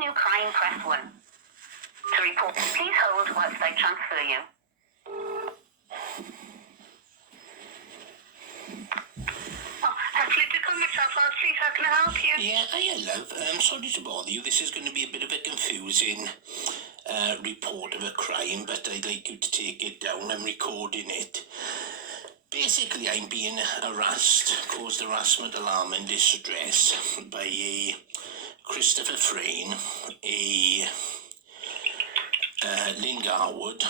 new crime, press 1. To report, please hold whilst I transfer you. Please, how can I help you? Yeah, hiya, love. Sorry to bother you. This is going to be a bit of a confusing report of a crime, but I'd like you to take it down. I'm recording it. Basically, I'm being harassed, caused harassment, alarm and distress by a Christopher Frayne, a Lynn Garwood,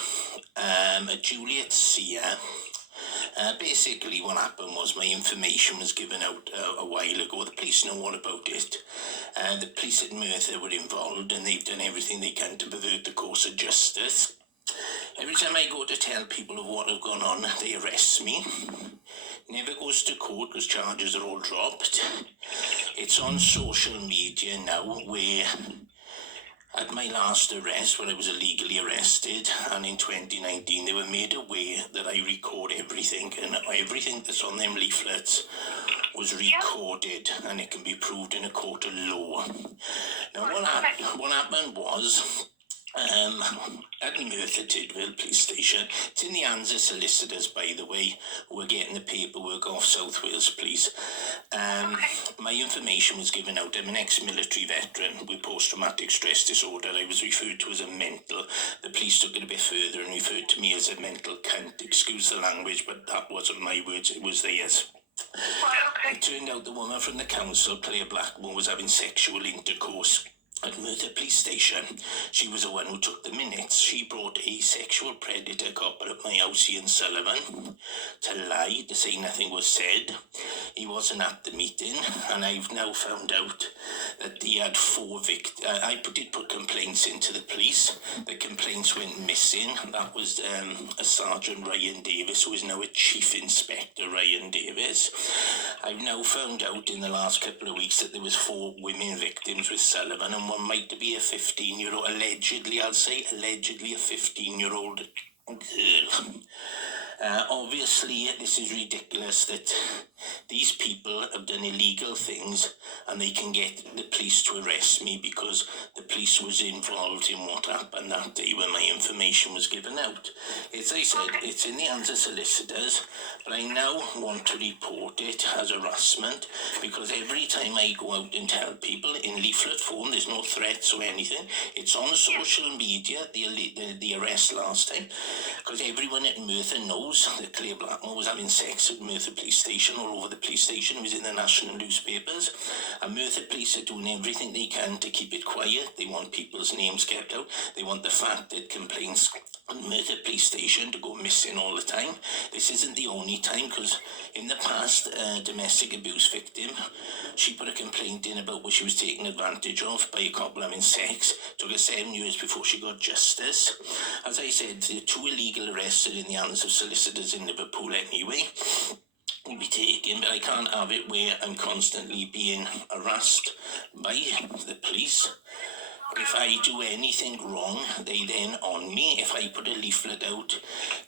a Juliet Sear. Basically what happened was my information was given out a while ago. The police know all about it. The police at Merthyr were involved and they've done everything they can to pervert the course of justice. Every time I go to tell people of what have gone on, they arrest me. Never goes to court because charges are all dropped. It's on social media now where at my last arrest, when I was illegally arrested, and in 2019, they were made aware that I record everything, and everything that's on them leaflets was recorded, and it can be proved in a court of law. Now, what happened was, at Merthyr Tydfil police station, it's in the hands of solicitors, by the way, who are getting the paperwork off South Wales Police. My information was given out. I'm an ex-military veteran with post-traumatic stress disorder. I was referred to as a mental. The police took it a bit further and referred to me as a mental cunt. Excuse the language, but that wasn't my words, it was theirs. It turned out the woman from the council, Claire Blackmore, was having sexual intercourse at Merthyr police station. She was the one who took the minutes. She brought a sexual predator copper at my house, Ian Sullivan, to lie, to say nothing was said. He wasn't at the meeting, and I've now found out that he had 4 victims. I did put complaints into the police. The complaints went missing. That was a Sergeant Ryan Davis, who is now a Chief Inspector Ryan Davis. I've now found out in the last couple of weeks that there was 4 women victims with Sullivan, and one might be a 15-year-old, allegedly a 15-year-old girl. Obviously, this is ridiculous that these people have done illegal things and they can get the police to arrest me because the police was involved in what happened that day when my information was given out. As I said, it's in the hands of solicitors, but I now want to report it as harassment because every time I go out and tell people in leaflet form, there's no threats or anything. It's on social media, the arrest last time, because everyone at Merthyr knows that Claire Blackmore was having sex at Merthyr police station, all over the police station. It was in the national newspapers, and Merthyr police are doing everything they can to keep it quiet. They want people's names kept out. They want the fact that complaints on Merthyr police station to go missing all the time. This isn't the only time, because in the past, a domestic abuse victim, she put a complaint in about where she was taken advantage of by a couple having sex. Took her 7 years before she got justice. As I said, the 2 illegal arrests are in the hands of solicitors in Liverpool anyway. Will be taken, but I can't have it where I'm constantly being harassed by the police. If I do anything wrong, they then on me. If I put a leaflet out,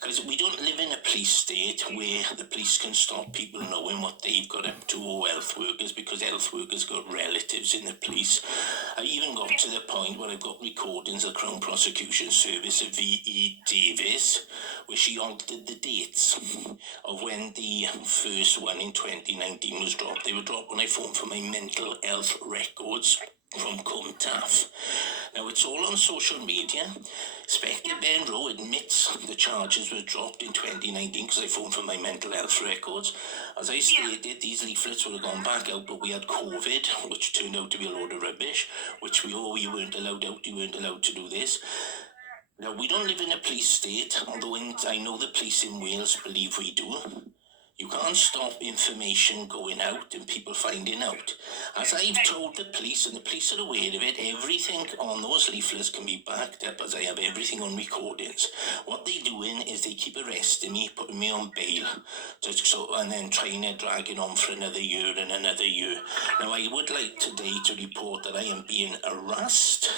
because we don't live in a police state where the police can stop people knowing what they've got up to, or health workers, because health workers got relatives in the police. I even got to the point where I've got recordings of the Crown Prosecution Service of V.E. Davis, where she altered the dates of when the first one in 2019 was dropped. They were dropped when I phoned for my mental health records from Cwmtaf. Now, it's all on social media. Inspector Ben Rowe admits the charges were dropped in 2019 because I phoned for my mental health records. As I stated, these leaflets would have gone back out, but we had COVID, which turned out to be a load of rubbish, which you weren't allowed out, you weren't allowed to do this. Now, we don't live in a police state, although I know the police in Wales believe we do. You can't stop information going out and people finding out. As I've told the police, and the police are aware of it, everything on those leaflets can be backed up as I have everything on recordings. What they're doing is they keep arresting me, putting me on bail, and then trying to drag it on for another year and another year. Now, I would like today to report that I am being harassed,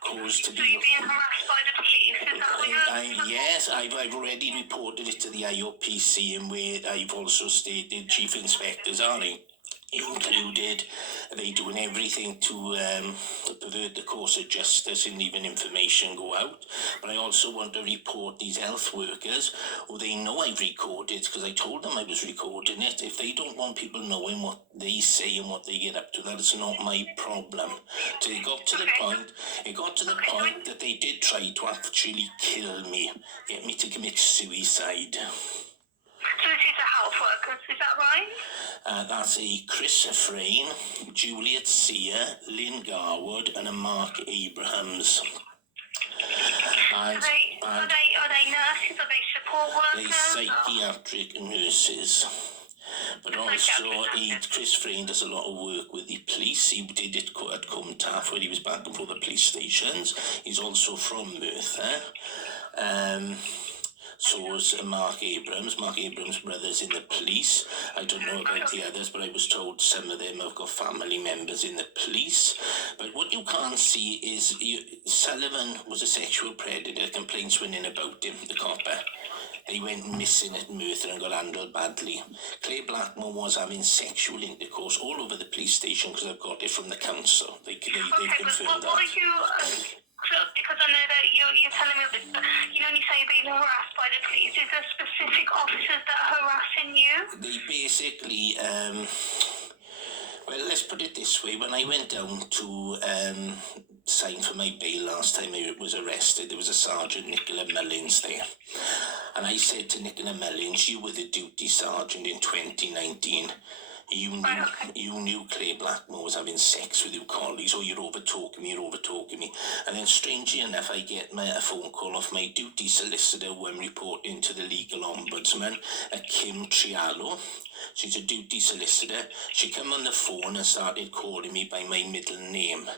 caused to be... Being harassed by the police, is that what you're... Yes, I've already reported it to the IOPC, and where I've also stated Chief Inspector Zari. included they doing everything to pervert the course of justice and leaving information go out. But I also want to report these health workers who they know I've recorded, because I told them I was recording it. If they don't want people knowing what they say and what they get up to, that is not my problem. So it got to the point that they did try to actually kill me, get me to commit suicide. So this is the health workers, is that right? That's a Chris Frayne, Juliet Sear, Lynn Garwood, and a Mark Abrahams. Are they nurses? Are they support workers? They psychiatric nurses. But also, Chris Frayne does a lot of work with the police. He did it at Cumtaff, where he was back and forth the police stations. He's also from Merthyr. So was Mark Abrams. Mark Abrams' brother's in the police. I don't know about the others, but I was told some of them have got family members in the police. But what you can't see is Sullivan was a sexual predator. Complaints went in about him, the copper. They went missing at Merthyr and got handled badly. Claire Blackmore was having sexual intercourse all over the police station, because I've got it from the council. They confirmed that. What are you... because I know that you're telling me this, but you only say you're being harassed by the police. Is there specific officers that are harassing you? They basically, well, let's put it this way. When I went down to sign for my bail last time I was arrested, there was a Sergeant Nicola Mullins there. And I said to Nicola Mullins, you were the duty sergeant in 2019. You knew Claire Blackmore was having sex with your colleagues, or you're over-talking me. And then, strangely enough, I get a phone call off my duty solicitor when reporting to the legal ombudsman, Kim Trialo. She's a duty solicitor. She came on the phone and started calling me by my middle name.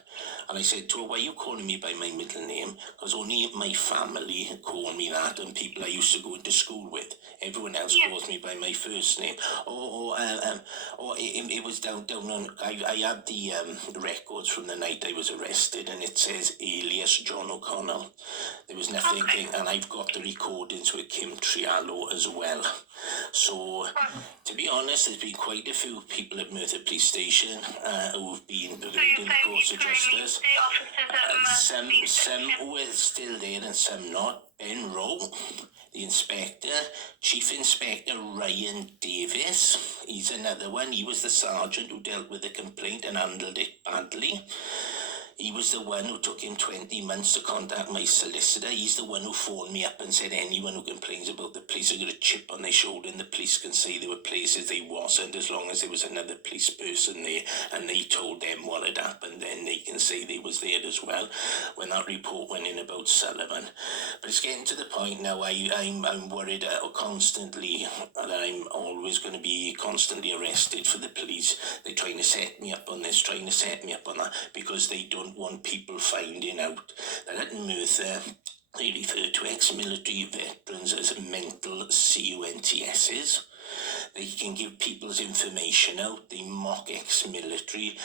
And I said to her, why are you calling me by my middle name? Because only my family call me that, and people I used to go into school with. Everyone else calls me by my first name. It was down on... I had the records from the night I was arrested, and it says alias John O'Connell. There was nothing... And I've got the recordings with Kim Trialo as well. So, to be honest, there's been quite a few people at Merthyr Police Station who've been perverted in the course of justice. Some who are still there and some not. Ben Rowe, the inspector, Chief Inspector Ryan Davis, he's another one. He was the sergeant who dealt with the complaint and handled it badly. He was the one who took him 20 months to contact my solicitor. He's the one who phoned me up and said anyone who complains about the police have got a chip on their shoulder, and the police can say there were places they wasn't, as long as there was another police person there and they told them what had happened, then they can say they was there as well, when that report went in about Sullivan. But it's getting to the point now I'm worried constantly that I'm always going to be constantly arrested for the police. They're trying to set me up on this, trying to set me up on that, because they don't want people finding out that at Merthyr they refer to ex-military veterans as mental CUNTSs. They can give people's information out. They mock ex-military.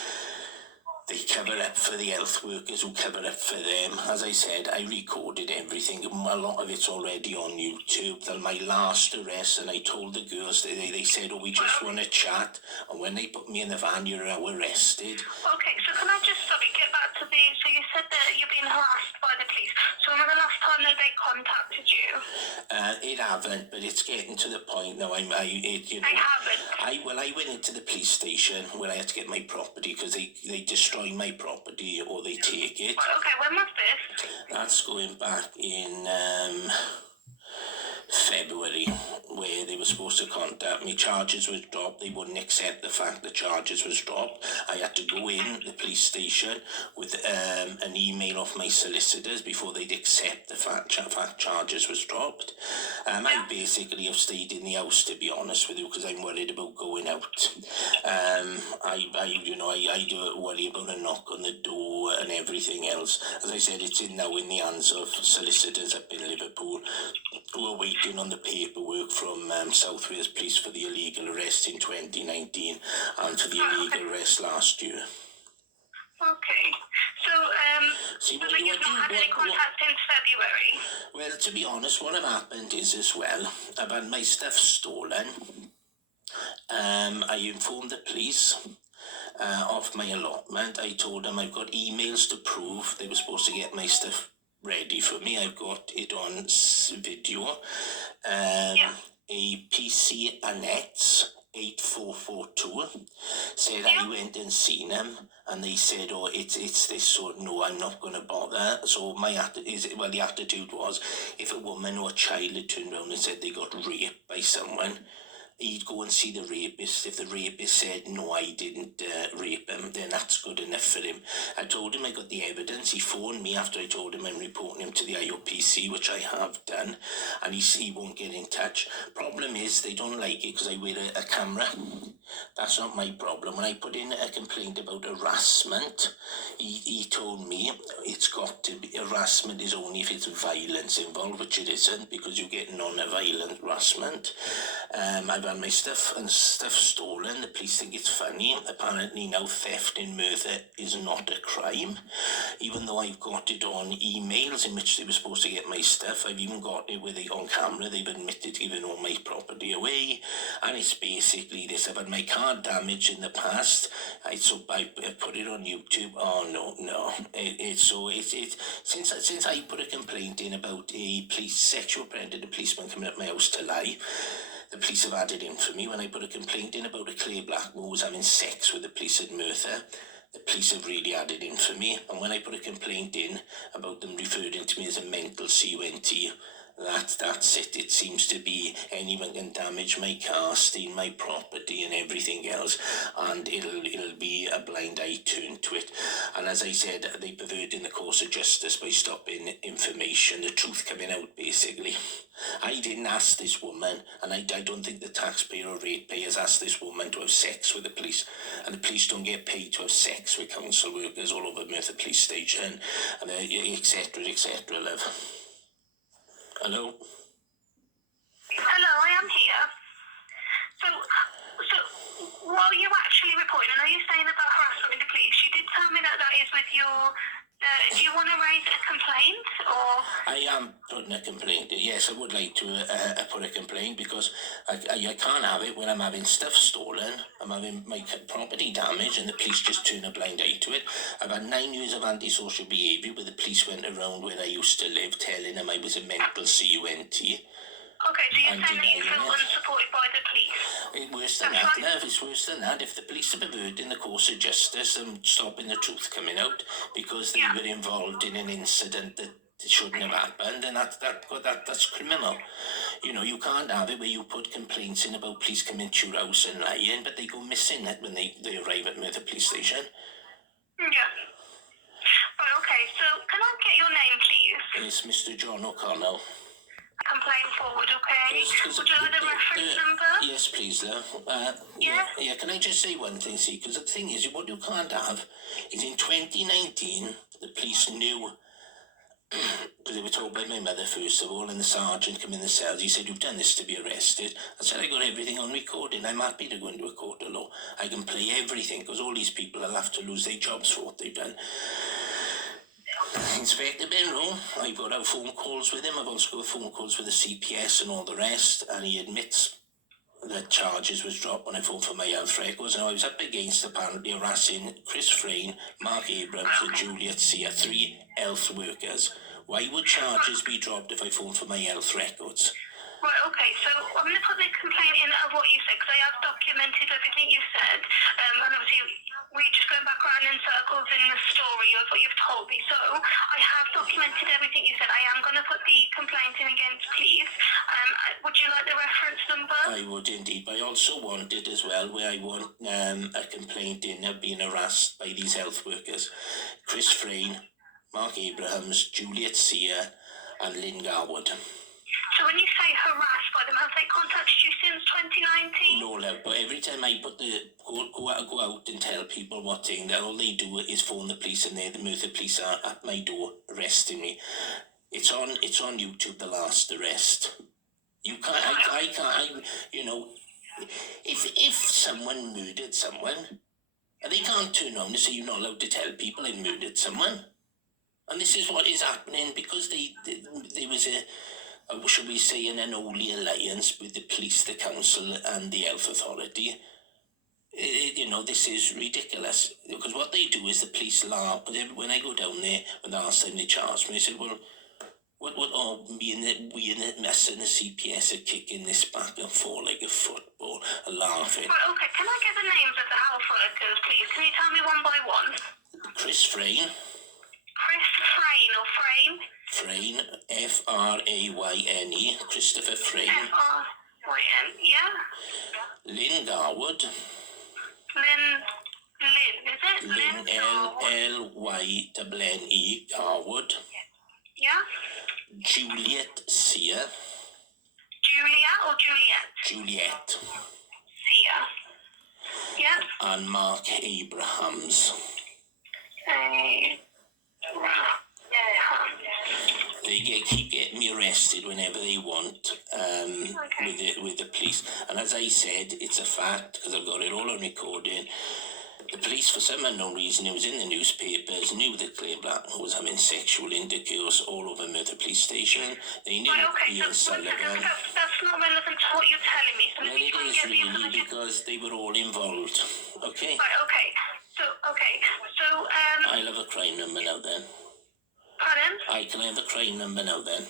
They cover up for the health workers who cover up for them. As I said, I recorded everything. A lot of it's already on YouTube. Till my last arrest, and I told the girls, they said, oh, we just want to chat. And when they put me in the van, you're arrested. Okay, so can I just get back to the... So you said that you're being harassed by the police. So when was the last time that they contacted you? It haven't, but it's getting to the point now. They haven't? I went into the police station where I had to get my property, because they destroy my property or they take it. Okay, when was this? That's going back in February, where they were supposed to contact me. Charges was dropped. They wouldn't accept the fact the charges was dropped. I had to go in the police station with an email off my solicitors before they'd accept the fact charges was dropped. I basically have stayed in the house, to be honest with you, because I'm worried about going out. I do worry about a knock on the door and everything else. As I said, it's now in the hands of solicitors up in Liverpool, who are waiting on the paperwork from South Wales Police for the illegal arrest in 2019 and for the illegal arrest last year. Okay. So you've not had any contact since February? Well, to be honest, what had happened is as well, I've had my stuff stolen. I informed the police of my allotment. I told them I've got emails to prove they were supposed to get my stuff ready for me. I've got it on video. A PC Annette 8442 said I went and seen them, and they said, "Oh, it's this." So no, I'm not going to bother. So my the attitude was, if a woman or a child had turned around and said they got raped by someone, he'd go and see the rapist. If the rapist said, "No, I didn't rape him," then that's good enough for him. I told him I got the evidence. He phoned me after I told him I'm reporting him to the IOPC, which I have done, and he won't get in touch. Problem is, they don't like it because I wear a camera. That's not my problem. When I put in a complaint about harassment, he told me it's got to be, harassment is only if it's violence involved, which it isn't, because you get non-violent harassment. I've had my stuff stolen. The police think it's funny. Apparently now theft in Merthyr is not a crime, even though I've got it on emails in which they were supposed to get my stuff. I've even got it with it on camera. They've admitted to giving all my property away, and it's basically this. I've had my car damaged in the past. I put it on YouTube. Oh no. Since I put a complaint in about a sexual predator policeman coming up my house to lie, the police have had it in for me. When I put a complaint in about a Claire Blackmore who was having sex with the police at Merthyr, the police have really had it in for me. And when I put a complaint in about them referring to me as a mental CUNT, that's it. It seems to be anyone can damage my car, steal my property and everything else, and it'll be a blind eye turn to it. And as I said, they perverting the course of justice by stopping information, the truth coming out, basically. I didn't ask this woman, and I don't think the taxpayer or ratepayers asked this woman to have sex with the police, and the police don't get paid to have sex with council workers all over Merthyr Police Station, and etc, love. Hello? Hello, I am here. So what are you actually reporting? I know you're saying about harassment with the police. You did tell me that is with your... do you want to raise a complaint, or...? I am putting a complaint. Yes, I would like to put a complaint, because I can't have it when I'm having stuff stolen, I'm having my property damaged, and the police just turn a blind eye to it. I've had 9 years of antisocial behaviour where the police went around where I used to live telling them I was a mental CUNT. Okay, so you're saying that you feel unsupported by the police? It's worse than that, love. It's worse than that. If the police are perverting the course of justice and stopping the truth coming out because they were involved in an incident that shouldn't have happened, and that's criminal. You know, you can't have it where you put complaints in about police coming to your house and lying, but they go missing it when they arrive at Merthyr Police Station. Yeah. Right, okay, so can I get your name, please? It's Mr. John O'Connell. Complaint forward, okay? Would you like the reference number? Yes, please, love. Yeah, can I just say one thing, see? Because the thing is, what you can't have is in 2019, the police knew, because they were told by my mother, first of all, and the sergeant come in the cells. He said, "You've done this to be arrested." I said, "I got everything on recording. I'm happy to go into a court of law. I can play everything, because all these people will have to lose their jobs for what they've done." Inspector Benro, I've got out phone calls with him. I've also got phone calls with the CPS and all the rest, and he admits that charges was dropped when I phoned for my health records. And I was up against apparently harassing Chris Frayne, Mark Abrams and Juliet Sear, 3 health workers. Why would charges be dropped if I phoned for my health records? Right, okay, so I'm going to put the complaint in of what you said, because I have documented everything you said, and obviously we're just going back around in circles in the story of what you've told me, so I have documented everything you said. I am going to put the complaint in against police. Would you like the reference number? I would indeed, but I also wanted as well, where I want a complaint in of being harassed by these health workers. Chris Frayne, Mark Abrahams, Juliet Sear and Lynn Garwood. So when you say harassed by them, have they contacted you since 2019? No, love, but every time I put go out and tell people what thing, that all they do is phone the police, and the Merthyr police are at my door arresting me. It's on YouTube, the last arrest. You can't, you know, if someone murdered someone, and they can't turn around and say you're not allowed to tell people they murdered someone. And this is what is happening, because there was should we say, an unholy alliance with the police, the council, and the health authority. This is ridiculous, because what they do is the police laugh. When I go down there, and the last time they charged me, I said, well, we and us and the CPS are kicking this back and forth like a football and laughing. Right, okay, can I get the names of the health workers, please? Can you tell me one by one? Chris Frayne. Chris Frayne or Frame? Frayne, Frayne, Christopher Frayne. F-R-Y-N, yeah. Lynn Garwood. Lynn, is it? Lynn, Lyne, Garwood. Yeah. Juliet Sear. Julia or Juliet? Juliet. Sear. Yeah. And Mark Abrahams. They keep getting me arrested whenever they want, with the police. And as I said, it's a fact, because I've got it all on recording. The police, for some unknown reason, it was in the newspapers, knew that Claire Blackmore was having sexual intercourse all over Merthyr Police Station. They knew Ian Sullivan. That's not relevant to what you're telling me. So well, it is really, because they were all involved. Okay? Right, okay. So, I'll have a crime number now then. Pardon? Can I have the crime number now then?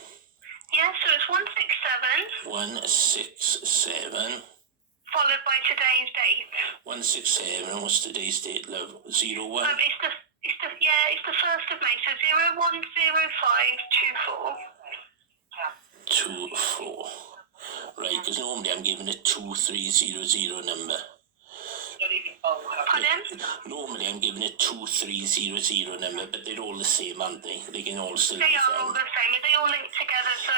Yeah, so it's 167. 167. Followed by today's date. 167, and what's today's date, love? 01? It's the 1st of May, so 010524. 24. Right, because normally I'm giving a 2300 number. Pardon? Normally I'm giving a 2300 number, but they're all the same, aren't they? They can all still be They are all found. the same. They all link together, so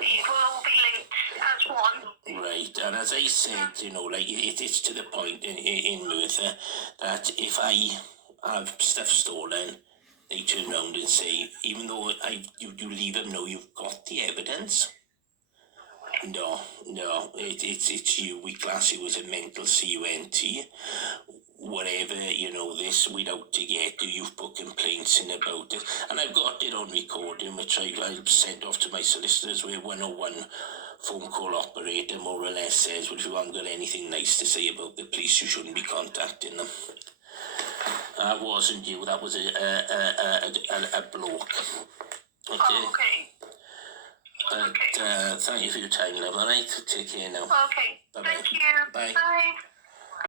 it will all be linked as one. Right, and as I said, it's to the point in Merthyr that if I have stuff stolen, they turn around and say, even though you leave them know you've got the evidence. No, it's you. We class you as a mental CUNT. Whatever, this, we'd out to get you. You've put complaints in about it. And I've got it on recording, which I've sent off to my solicitors, where 101 phone call operator more or less says, well, if you haven't got anything nice to say about the police, you shouldn't be contacting them. That wasn't you. That was a bloke. Okay. Oh, okay. But thank you for your time, love. All right, take care now. Okay. Bye-bye. Thank you. Bye. Bye.